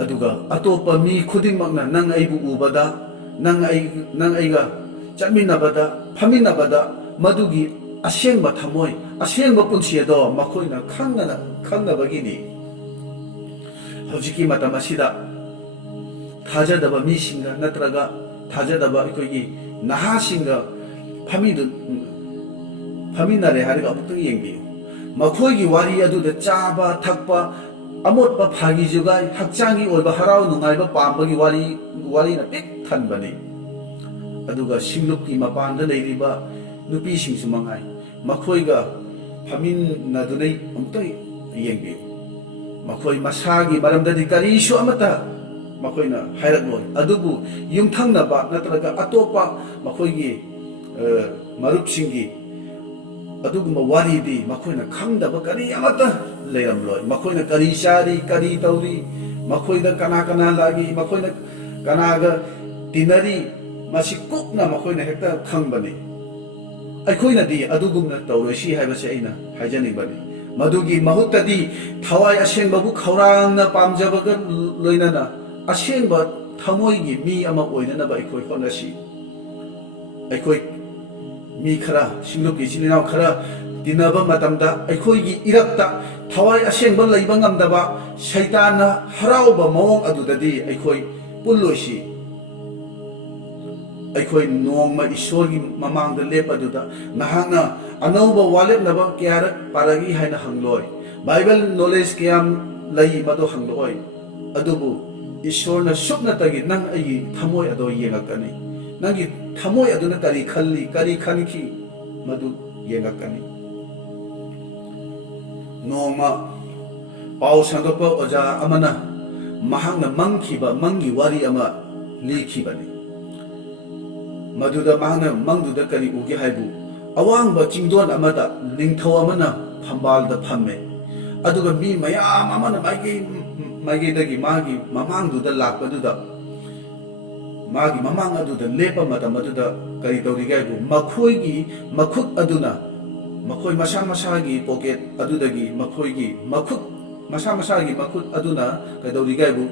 ꯑꯗꯨꯒ ꯑꯇꯣꯞꯄ ꯃꯤ ꯈꯨꯗꯤꯡꯃꯛꯅ ꯅꯪ ꯑꯩꯕꯨ ꯎꯕꯗ ꯅꯪ ꯑꯩꯒ ꯆꯠꯃꯤꯟꯅꯕꯗ ꯐꯝꯃꯤꯟꯅꯕꯗ ꯃꯗꯨꯒꯤ ꯑꯁꯦꯡꯕ ꯊꯃꯣꯏ ꯑꯁꯦꯡꯕ ꯄꯨꯟꯁꯤ ꯑꯗꯣ ꯃꯈꯣꯏꯅ ꯈꯪꯅꯕꯒꯤꯅꯤ ꯍꯧꯖꯤꯛꯀꯤ ꯃꯇꯝ ꯑꯁꯤꯗ ꯊꯥꯖꯗꯕ ꯃꯤꯁꯤꯡꯒ ꯅꯠꯇ꯭ꯔꯒ ꯊꯥꯖꯗꯕ ꯑꯩꯈꯣꯏꯒꯤ ꯅꯍꯥꯁꯤꯡꯒ ꯐꯝꯃꯤꯟꯅꯔꯦ ꯍꯥꯏꯔꯒ ꯑꯃꯨꯛꯇꯪ ꯌꯦꯡꯕꯤꯌꯨ ꯃꯈꯣꯏꯒꯤ ꯋꯥꯔꯤ ꯑꯗꯨꯗ ꯆꯥꯕ ꯊꯛꯄ ꯑꯃꯣꯠꯄ ꯐꯥꯒꯤ ꯖꯨꯒꯥꯏ ꯍꯛꯆꯥꯡꯒꯤ ꯑꯣꯏꯕ ꯍꯔꯥꯎ ꯅꯨꯡꯉꯥꯏꯕ ꯄꯥꯝꯕꯒꯤ ꯋꯥꯔꯤꯅ ꯄꯤꯛ ꯊꯟꯕꯅꯤ ꯑꯗꯨꯒ ꯁꯤꯡꯂꯨꯞꯀꯤ ꯃꯄꯥꯟꯗ ꯂꯩꯔꯤꯕ ꯅꯨꯄꯤꯁꯤꯡꯁꯨ ꯃꯉꯥꯏ ꯃꯈꯣꯏꯒ ꯐꯝꯃꯤꯟꯅꯗꯨꯅ ꯑꯃꯨꯛꯇꯪ ꯌꯦꯡꯕꯤꯌꯨ ꯃꯈꯣꯏ ꯃꯁꯥꯒꯤ ꯃꯔꯝꯗꯗꯤ ꯀꯔꯤꯁꯨ ꯑꯃꯠꯇ ꯃꯈꯣꯏꯅ ꯍꯥꯏꯔꯛꯂꯣꯏ ꯑꯗꯨꯕꯨ ꯌꯨꯝꯊꯪꯅꯕ ꯅꯠꯇ꯭ꯔꯒ ꯑꯇꯣꯞꯄ ꯃꯈꯣꯏꯒꯤ ꯃꯔꯨꯞꯁꯤꯡꯒꯤ ꯑꯗꯨꯒꯨꯝꯕ ꯋꯥꯔꯤꯗꯤ ꯃꯈꯣꯏꯅ ꯈꯪꯗꯕ ꯀꯔꯤ ꯑꯃꯠꯇ ꯂꯩꯔꯝꯂꯣꯏ ꯃꯈꯣꯏꯅ ꯀꯔꯤ ꯆꯥꯔꯤ ꯀꯔꯤ ꯇꯧꯔꯤ ꯃꯈꯣꯏꯗ ꯀꯅꯥ ꯂꯥꯛꯏ ꯃꯈꯣꯏꯅ ꯀꯅꯥꯒ ꯇꯤꯟꯅꯔꯤ ꯃꯁꯤ ꯀꯨꯞꯅ ꯃꯈꯣꯏꯅ ꯍꯦꯛꯇ ꯈꯪꯕꯅꯤ ꯑꯩꯈꯣꯏꯅꯗꯤ ꯑꯗꯨꯒꯨꯝꯅ ꯇꯧꯔꯣꯏꯁꯤ ꯍꯥꯏꯕꯁꯦ ꯑꯩꯅ ꯍꯥꯏꯖꯅꯤꯡꯕꯅꯤ ꯃꯗꯨꯒꯤ ꯃꯍꯨꯠꯇꯗꯤ ꯊꯋꯥꯏ ꯑꯁꯦꯡꯕꯕꯨ ꯈꯧꯔꯥꯡꯅ ꯄꯥꯝꯖꯕꯒ ꯂꯣꯏꯅꯅ ꯑꯁꯦꯡꯕ ꯊꯃꯣꯏꯒꯤ ꯃꯤ ꯑꯃ ꯑꯣꯏꯅꯅꯕ ꯑꯩꯈꯣꯏ ꯍꯣꯠꯅꯁꯤ ꯑꯩꯈꯣꯏ ꯃꯤ ꯈꯔ ꯁꯤꯡꯂꯨꯞꯀꯤ ꯏꯆꯤꯜ ꯏꯅꯥꯎ ꯈꯔ ꯇꯤꯟꯅꯕ ꯃꯇꯝꯗ ꯑꯩꯈꯣꯏꯒꯤ ꯏꯔꯛꯇ ꯊꯋꯥꯏ ꯑꯁꯦꯡꯕ ꯂꯩꯕ ꯉꯝꯗꯕ ꯁꯩꯇꯥꯟꯅ ꯍꯔꯥꯎꯕ ꯃꯑꯣꯡ ꯑꯗꯨꯗꯗꯤ ꯑꯩꯈꯣꯏ ꯄꯨꯜꯂꯣꯏꯁꯤ ꯑꯩꯈꯣꯏ ꯅꯣꯡꯃ ꯏꯁꯣꯔꯒꯤ ꯃꯃꯥꯡꯗ ꯂꯦꯞꯄꯗꯨꯗ ꯅꯍꯥꯛꯅ ꯑꯅꯧꯕ ꯋꯥꯂꯦꯞꯅꯕ ꯀꯌꯥꯔꯛ ꯄꯥꯔꯒꯤ ꯍꯥꯏꯅ ꯍꯪꯂꯣꯏ ꯕꯥꯏꯕꯜ ꯅꯣꯂꯦꯖ ꯀꯌꯥꯝ ꯂꯩ ꯃꯗꯨ ꯍꯪꯂꯣꯏ ꯑꯗꯨꯕꯨ ꯏꯁꯣꯔꯅ ꯁꯨꯞꯅꯇꯒꯤ ꯅꯪ ꯑꯩꯒꯤ ꯊꯃꯣꯏ ꯑꯗꯣ ꯌꯦꯡꯉꯛꯀꯅꯤ ꯅꯪꯒꯤ ꯊꯃꯣꯏ ꯑꯗꯨꯅ ꯀꯔꯤ ꯈꯜꯂꯤ ꯀꯔꯤ ꯈꯟꯈꯤ ꯃꯗꯨ ꯌꯦꯡꯉꯛꯀꯅꯤ ꯅꯣꯡꯃ ꯄꯥꯎ ꯁꯟꯗꯣꯛꯄ ꯑꯣꯖꯥ ꯑꯃꯅ ꯃꯍꯥꯛꯅ ꯃꯪꯈꯤꯕ ꯃꯪꯒꯤ ꯋꯥꯔꯤ ꯑꯃ ꯂꯤꯈꯤꯕꯅꯤ꯫ ꯃꯗꯨꯗ ꯃꯍꯥꯛꯅ ꯃꯪꯗꯨꯗ ꯀꯔꯤ ꯎꯒꯦ ꯍꯥꯏꯕꯨ ꯑꯋꯥꯡꯕ ꯆꯤꯡꯗꯣꯟ ꯑꯃꯗ ꯅꯤꯡꯊꯧ ꯑꯃꯅ ꯐꯝꯕꯥꯜꯗ ꯐꯝꯃꯦ, ꯑꯗꯨꯒ ꯃꯤ ꯃꯌꯥꯝ ꯑꯃꯅ ꯃꯥꯏꯀꯩꯗꯒꯤ ꯃꯥꯒꯤ ꯃꯃꯥꯡꯗꯨꯗ ꯂꯥꯛꯄꯗꯨꯗ ꯃꯥꯒꯤ ꯃꯃꯥꯡ ꯑꯗꯨꯗ ꯂꯦꯞꯄ ꯃꯇꯝ ꯑꯗꯨꯗ ꯀꯔꯤ ꯇꯧꯔꯤꯒꯦ ꯍꯥꯏꯕꯨ ꯃꯈꯣꯏꯒꯤ ꯃꯈꯨꯠ ꯑꯗꯨꯅ ꯃꯈꯣꯏ ꯃꯁꯥ ꯃꯁꯥꯒꯤ ꯄꯣꯀꯦꯠ ꯑꯗꯨꯗꯒꯤ ꯃꯈꯣꯏꯒꯤ ꯃꯈꯨꯠ ꯃꯁꯥ ꯃꯁꯥꯒꯤ ꯃꯈꯨꯠ ꯑꯗꯨꯅ ꯀꯩꯗꯧꯔꯤꯒꯦ ꯍꯥꯏꯕꯨ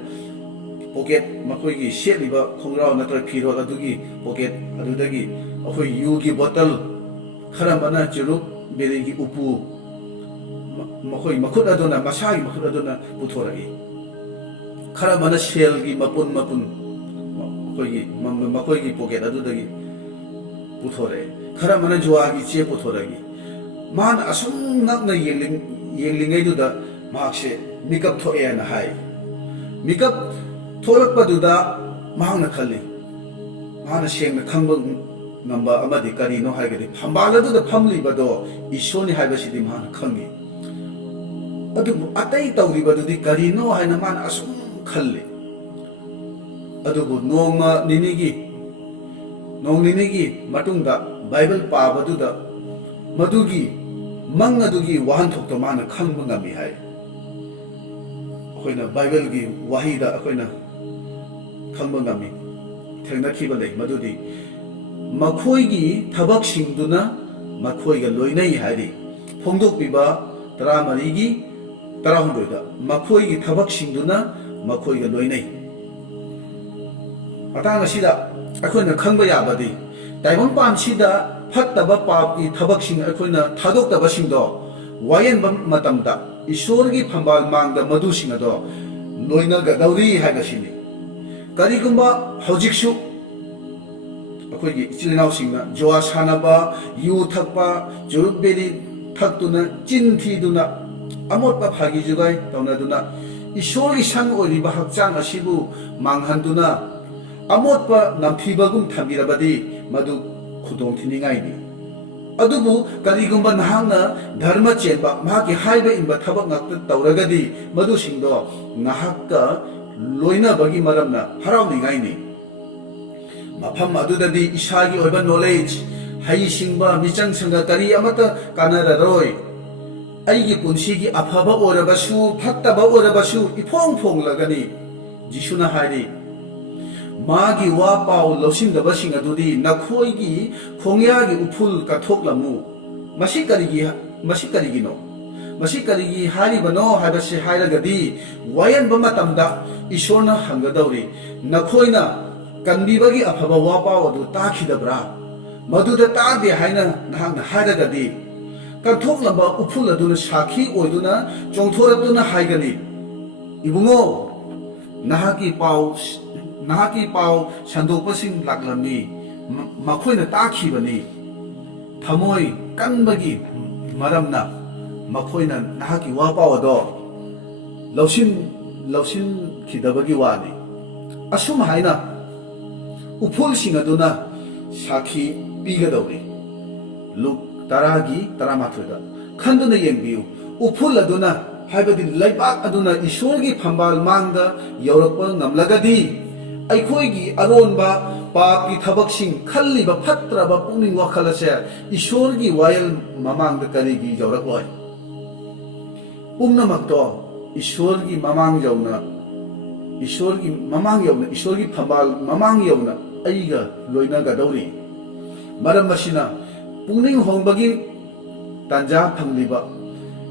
ꯄꯣꯀꯦꯠ ꯃꯈꯣꯏꯒꯤ ꯁꯦꯠꯂꯤꯕ ꯈꯣꯡꯒ꯭ꯔꯥꯎ ꯅꯠꯇ꯭ꯔꯒ ꯐꯤꯔꯣꯜ ꯑꯗꯨꯒꯤ ꯄꯣꯀꯦꯠ ꯑꯗꯨꯗꯒꯤ ꯑꯩꯈꯣꯏ ꯌꯨꯒꯤ ꯕꯣꯇꯜ ꯈꯔ ꯑꯃꯅ ꯆꯨꯔꯨꯞ ꯕꯦꯔꯤꯒꯤ ꯎꯄꯨ ꯃꯈꯣꯏ ꯃꯈꯨꯠ ꯑꯗꯨꯅ ꯃꯁꯥꯒꯤ ꯃꯈꯨꯠ ꯑꯗꯨꯅ ꯄꯨꯊꯣꯔꯛꯏ꯫ ꯈꯔ ꯑꯃꯅ ꯁꯦꯜꯒꯤ ꯃꯄꯨꯟ ꯃꯈꯣꯏꯒꯤ ꯄꯣꯀꯦꯠ ꯑꯗꯨꯗꯒꯤ ꯄꯨꯊꯣꯔꯛꯏ꯫ ꯈꯔ ꯑꯃꯅ ꯖꯨꯋꯥꯒꯤ ꯆꯦ ꯄꯨꯊꯣꯔꯛꯏ꯫ ꯃꯥꯅ ꯑꯁꯨꯝ ꯅꯛꯅ ꯌꯦꯡꯂꯤꯉꯩꯗꯨꯗ ꯃꯍꯥꯛꯁꯦ ꯃꯤꯀꯞ ꯊꯣꯛꯑꯦꯅ ꯍꯥꯏ꯫ ꯃꯤꯀꯞ ꯊꯣꯛꯂꯛꯄꯗꯨꯗ ꯃꯍꯥꯛꯅ ꯈꯜꯂꯤ, ꯃꯍꯥꯛꯅ ꯁꯦꯡꯅ ꯈꯪꯕ ꯉꯝꯕ ꯑꯃꯗꯤ ꯀꯔꯤꯅꯣ ꯍꯥꯏꯔꯒꯗꯤ ꯐꯝꯕꯥꯜ ꯑꯗꯨꯗ ꯐꯝꯂꯤꯕꯗꯣ ꯏꯁꯣꯔꯅꯤ ꯍꯥꯏꯕꯁꯤꯗꯤ ꯃꯍꯥꯛꯅ ꯈꯪꯉꯤ꯫ ꯑꯗꯨꯕꯨ ꯑꯇꯩ ꯇꯧꯔꯤꯕꯗꯨꯗꯤ ꯀꯔꯤꯅꯣ ꯍꯥꯏꯅ ꯃꯥꯅ ꯑꯁꯨꯝ ꯈꯜꯂꯤ꯫ ꯑꯗꯨꯕꯨ ꯅꯣꯡ ꯅꯤꯅꯤꯒꯤ ꯃꯇꯨꯡꯗ ꯕꯥꯏꯕꯜ ꯄꯥꯕꯗꯨꯗ ꯃꯗꯨꯒꯤ ꯃꯪ ꯑꯗꯨꯒꯤ ꯋꯥꯍꯟꯊꯣꯛꯇꯣ ꯃꯥꯅ ꯈꯪꯕ ꯉꯝꯃꯤ ꯍꯥꯏ꯫ ꯑꯩꯈꯣꯏꯅ ꯕꯥꯏꯕꯜꯒꯤ ꯋꯥꯍꯩꯗ ꯑꯩꯈꯣꯏꯅ ꯈꯪꯕ ꯉꯝꯃꯤ, ꯊꯦꯡꯅꯈꯤꯕ ꯂꯩ ꯃꯗꯨꯗꯤ ꯃꯈꯣꯏꯒꯤ ꯊꯕꯛꯁꯤꯡꯗꯨꯅ ꯃꯈꯣꯏꯒ ꯂꯣꯏꯅꯩ ꯍꯥꯏꯔꯤ꯫ ꯐꯣꯡꯗꯣꯛꯄꯤꯕ 13:17ꯗ ꯃꯈꯣꯏꯒꯤ ꯊꯕꯛꯁꯤꯡꯗꯨꯅ ꯃꯈꯣꯏꯒ ꯂꯣꯏꯅꯩ꯫ ꯃꯇꯥꯡ ꯑꯁꯤꯗ ꯑꯩꯈꯣꯏꯅ ꯈꯪꯕ ꯌꯥꯕꯗꯤ ꯇꯥꯏꯕꯪꯄꯥꯟꯁꯤꯗ ꯐꯠꯇꯕ ꯄꯥꯞꯀꯤ ꯊꯕꯛꯁꯤꯡ ꯑꯩꯈꯣꯏꯅ ꯊꯥꯗꯣꯛꯇꯕꯁꯤꯡꯗꯣ ꯋꯥꯌꯦꯟꯕ ꯃꯇꯝꯗ ꯏꯁꯣꯔꯒꯤ ꯐꯝꯕꯥꯜ ꯃꯥꯡꯗ ꯃꯗꯨꯁꯤꯡ ꯑꯗꯣ ꯂꯣꯏꯅꯒꯗꯧꯔꯤ ꯍꯥꯏꯕꯁꯤꯅꯤ꯫ ꯀꯔꯤꯒꯨꯝꯕ ꯍꯧꯖꯤꯛꯁꯨ ꯑꯩꯈꯣꯏꯒꯤ ꯏꯆꯤꯜ ꯏꯅꯥꯎꯁꯤꯡꯅ ꯖꯨꯋꯥ ꯁꯥꯟꯅꯕ, ꯌꯨ ꯊꯛꯄ, ꯆꯨꯔꯨꯞ ꯕꯦꯔꯤ ꯊꯛꯇꯨꯅ ꯆꯤꯟ ꯊꯤꯗꯨꯅ ꯑꯃꯣꯠꯄ ꯐꯥꯒꯤ ꯖꯨꯒꯥꯏ ꯇꯧꯅꯗꯨꯅ ꯏꯁꯣꯔꯒꯤ ꯁꯪ ꯑꯣꯏꯔꯤꯕ ꯍꯛꯆꯥꯡ ꯑꯁꯤꯕꯨ ꯃꯥꯡꯍꯟꯗꯨꯅ ꯑꯃꯣꯠꯄ ꯅꯝꯊꯤꯕꯒꯨꯝ ꯊꯝꯕꯤꯔꯕꯗꯤ ꯃꯗꯨ ꯈꯨꯗꯣꯡꯊꯤꯅꯤꯡꯉꯥꯏꯅꯤ꯫ ꯑꯗꯨꯕꯨ ꯀꯔꯤꯒꯨꯝꯕ ꯅꯍꯥꯛꯅ ꯙꯔꯃ ꯆꯦꯟꯕ, ꯃꯍꯥꯛꯀꯤ ꯍꯥꯏꯕ ꯏꯟꯕ ꯊꯕꯛ ꯉꯥꯛꯇ ꯇꯧꯔꯒꯗꯤ ꯃꯗꯨꯁꯤꯡꯗꯣ ꯅꯍꯥꯛꯀ ꯂꯣꯏꯅꯕꯒꯤ ꯃꯔꯝꯅ ꯍꯔꯥꯎꯅꯤꯡꯉꯥꯏꯅꯤ꯫ ꯃꯐꯝ ꯑꯗꯨꯗꯗꯤ ꯏꯁꯥꯒꯤ ꯑꯣꯏꯕ ꯅꯣꯂꯦꯖ, ꯍꯩꯁꯤꯡꯕ, ꯃꯤꯆꯪ-ꯁꯪꯒ ꯀꯔꯤ ꯑꯃꯠꯇ ꯀꯥꯟꯅꯔꯔꯣꯏ꯫ ꯑꯩꯒꯤ ꯄꯨꯟꯁꯤꯒꯤ ꯑꯐꯕ ꯑꯣꯏꯔꯕꯁꯨ ꯐꯠꯇꯕ ꯑꯣꯏꯔꯕꯁꯨ ꯏꯐꯣꯡ ꯐꯣꯡꯂꯒꯅꯤ꯫ ꯖꯤꯁꯨꯅ ꯍꯥꯏꯔꯤ, ꯃꯥꯒꯤ ꯋꯥ ꯄꯥꯎ ꯂꯧꯁꯤꯟꯗꯕꯁꯤꯡ ꯑꯗꯨꯗꯤ ꯅꯈꯣꯏꯒꯤ ꯈꯣꯡꯌꯥꯒꯤ ꯎꯐꯨꯜ ꯀꯠꯊꯣꯛꯂꯝꯃꯨ꯫ ꯃꯁꯤ ꯀꯔꯤꯒꯤꯅꯣ? ꯃꯁꯤ ꯀꯔꯤꯒꯤ ꯍꯥꯏꯔꯤꯕꯅꯣ ꯍꯥꯏꯕꯁꯤ ꯍꯥꯏꯔꯒꯗꯤ ꯋꯥꯌꯦꯟꯕ ꯃꯇꯝꯗ ꯏꯁꯣꯔꯅ ꯍꯪꯒꯗꯧꯔꯤ, ꯅꯈꯣꯏꯅ ꯀꯟꯕꯤꯕꯒꯤ ꯑꯐꯕ ꯋꯥ ꯄꯥꯎ ꯑꯗꯨ ꯇꯥꯈꯤꯗꯕ꯭ꯔꯥ? ꯃꯗꯨꯗ ꯇꯥꯗꯦ ꯍꯥꯏꯅ ꯅꯍꯥꯛꯅ ꯍꯥꯏꯔꯒꯗꯤ ꯀꯠꯊꯣꯛꯂꯝꯕ ꯎꯐꯨꯜ ꯑꯗꯨꯅ ꯁꯥꯈꯤ ꯑꯣꯏꯗꯨꯅ ꯆꯣꯡꯊꯣꯔꯛꯇꯨꯅ ꯍꯥꯏꯒꯅꯤ, ꯏꯕꯨꯡꯉꯣ, ꯅꯍꯥꯛꯀꯤ ꯄꯥꯎ ꯁꯟꯗꯣꯛꯄꯁꯤꯡ ꯂꯥꯛꯂꯝꯃꯤ, ꯃꯈꯣꯏꯅ ꯇꯥꯈꯤꯕꯅꯤ꯫ ꯊꯃꯣꯏ ꯀꯟꯕꯒꯤ ꯃꯔꯝꯅ ꯃꯈꯣꯏꯅ ꯅꯍꯥꯛꯀꯤ ꯋꯥ ꯄꯥꯎ ꯑꯗꯣ ꯂꯧꯁꯤꯟꯈꯤꯗꯕꯒꯤ ꯋꯥꯅꯤ꯫ ꯑꯁꯨꯝ ꯍꯥꯏꯅ ꯎꯐꯨꯜꯁꯤꯡ ꯑꯗꯨꯅ ꯁꯥꯈꯤ ꯄꯤꯒꯗꯧꯔꯤ꯫ ꯂꯨꯛ 10:11ꯗ ꯈꯟꯗꯨꯅ ꯌꯦꯡꯕꯤꯌꯨ꯫ ꯎꯐꯨꯜ ꯑꯗꯨꯅ ꯍꯥꯏꯕꯗꯤ ꯂꯩꯕꯥꯛ ꯑꯗꯨꯅ ꯏꯁꯣꯔꯒꯤ ꯐꯝꯕꯥꯜ ꯃꯥꯡꯗ ꯌꯧꯔꯛꯄ ꯉꯝꯂꯒꯗꯤ ꯑꯩꯈꯣꯏꯒꯤ ꯑꯔꯣꯟꯕ ꯄꯥꯞꯀꯤ ꯊꯕꯛꯁꯤꯡ ꯈꯜꯂꯤꯕ ꯐꯠꯇ꯭ꯔꯕ ꯄꯨꯛꯅꯤꯡ ꯋꯥꯈꯜ ꯑꯁꯦ ꯏꯁꯣꯔꯒꯤ ꯋꯥꯌꯦꯜ ꯃꯃꯥꯡꯗ ꯀꯔꯤꯒꯤ ꯌꯧꯔꯛꯂꯣꯏ? ꯄꯨꯝꯅꯃꯛꯇꯣ ꯏꯁꯣꯔꯒꯤ ꯐꯝꯕꯥꯜ ꯃꯃꯥꯡ ꯌꯧꯅ ꯑꯩꯒ ꯂꯣꯏꯅꯒꯗꯧꯔꯤ꯫ ꯃꯔꯝ ꯑꯁꯤꯅ ꯄꯨꯛꯅꯤꯡ ꯍꯣꯡꯕꯒꯤ ꯇꯥꯟꯖꯥ ꯐꯪꯂꯤꯕ,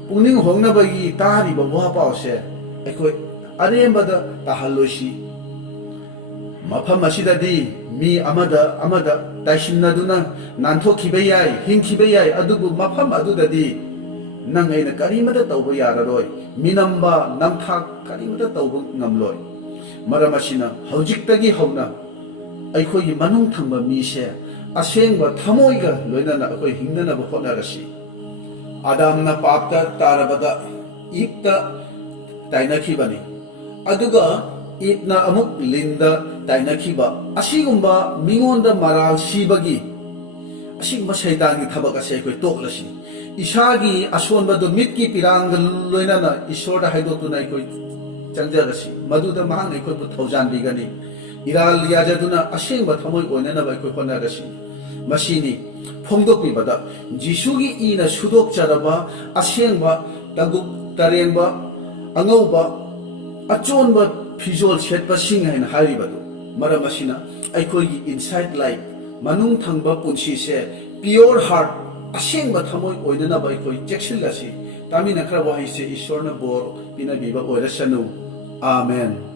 ꯄꯨꯛꯅꯤꯡ ꯍꯣꯡꯅꯕꯒꯤ ꯇꯥꯔꯤꯕ ꯋꯥ ꯄꯥꯎꯁꯦ ꯑꯩꯈꯣꯏ ꯑꯔꯦꯝꯕꯗ ꯇꯥꯍꯜꯂꯣꯏꯁꯤ꯫ ꯃꯐꯝ ꯑꯁꯤꯗꯗꯤ ꯃꯤ ꯑꯃꯗ ꯇꯥꯏꯁꯤꯟꯅꯗꯨꯅ ꯅꯥꯟꯊꯣꯛꯈꯤꯕ ꯌꯥꯏ, ꯍꯤꯡꯈꯤꯕ ꯌꯥꯏ, ꯑꯗꯨꯕꯨ ꯃꯐꯝ ꯑꯗꯨꯗꯗꯤ ꯅꯪ ꯑꯩꯅ ꯀꯔꯤꯃꯠꯇ ꯇꯧꯕ ꯌꯥꯔꯔꯣꯏ, ꯃꯤꯅꯝꯕ ꯅꯝꯊꯥꯛ ꯀꯔꯤꯃꯠꯇ ꯇꯧꯕ ꯉꯝꯂꯣꯏ꯫ ꯃꯔꯝ ꯑꯁꯤꯅ ꯍꯧꯖꯤꯛꯇꯒꯤ ꯍꯧꯅ ꯑꯩꯈꯣꯏꯒꯤ ꯃꯅꯨꯡ ꯊꯪꯕ ꯃꯤꯁꯦ ꯑꯁꯦꯡꯕ ꯊꯃꯣꯏꯒ ꯂꯣꯏꯅꯅ ꯑꯩꯈꯣꯏ ꯍꯤꯡꯅꯅꯕ ꯍꯣꯠꯅꯔꯁꯤ꯫ ꯑꯗꯥꯝꯅ ꯄꯥꯞꯇ ꯇꯥꯔꯕꯗ ꯏꯞꯇ ꯇꯥꯏꯅꯈꯤꯕꯅꯤ, ꯑꯗꯨꯒ ꯏꯞꯅ ꯑꯃꯨꯛ ꯂꯤꯟꯗ ꯇꯥꯏꯅꯈꯤꯕ ꯑꯁꯤꯒꯨꯝꯕ ꯃꯤꯉꯣꯟꯗ ꯃꯔꯥꯜ ꯁꯤꯕꯒꯤ ꯑꯁꯤꯒꯨꯝꯕ ꯁꯩꯇꯥꯟꯒꯤ ꯊꯕꯛ ꯑꯁꯦ ꯑꯩꯈꯣꯏ ꯇꯣꯛꯂꯁꯤ꯫ 이사기 아손바도 mitki pirangga loinana isorda haidotuna ikoi changjagasi maduda mahang ikoi pu thaujan bigani iral yajaduna asengba thamoi oinana ba ikoi honagasi masini phongdokpibada jisugi ina sudokjaraba asengba taguk tarengba angauba achonba phijol setpa sing haina haribadu maram asina aikoigi inside life manung thangba punsi se pure heart asengba thamoi oinana ba ikoi cheksilasi tamina khra wahi se ishorna bor pina biba oirasanu amen.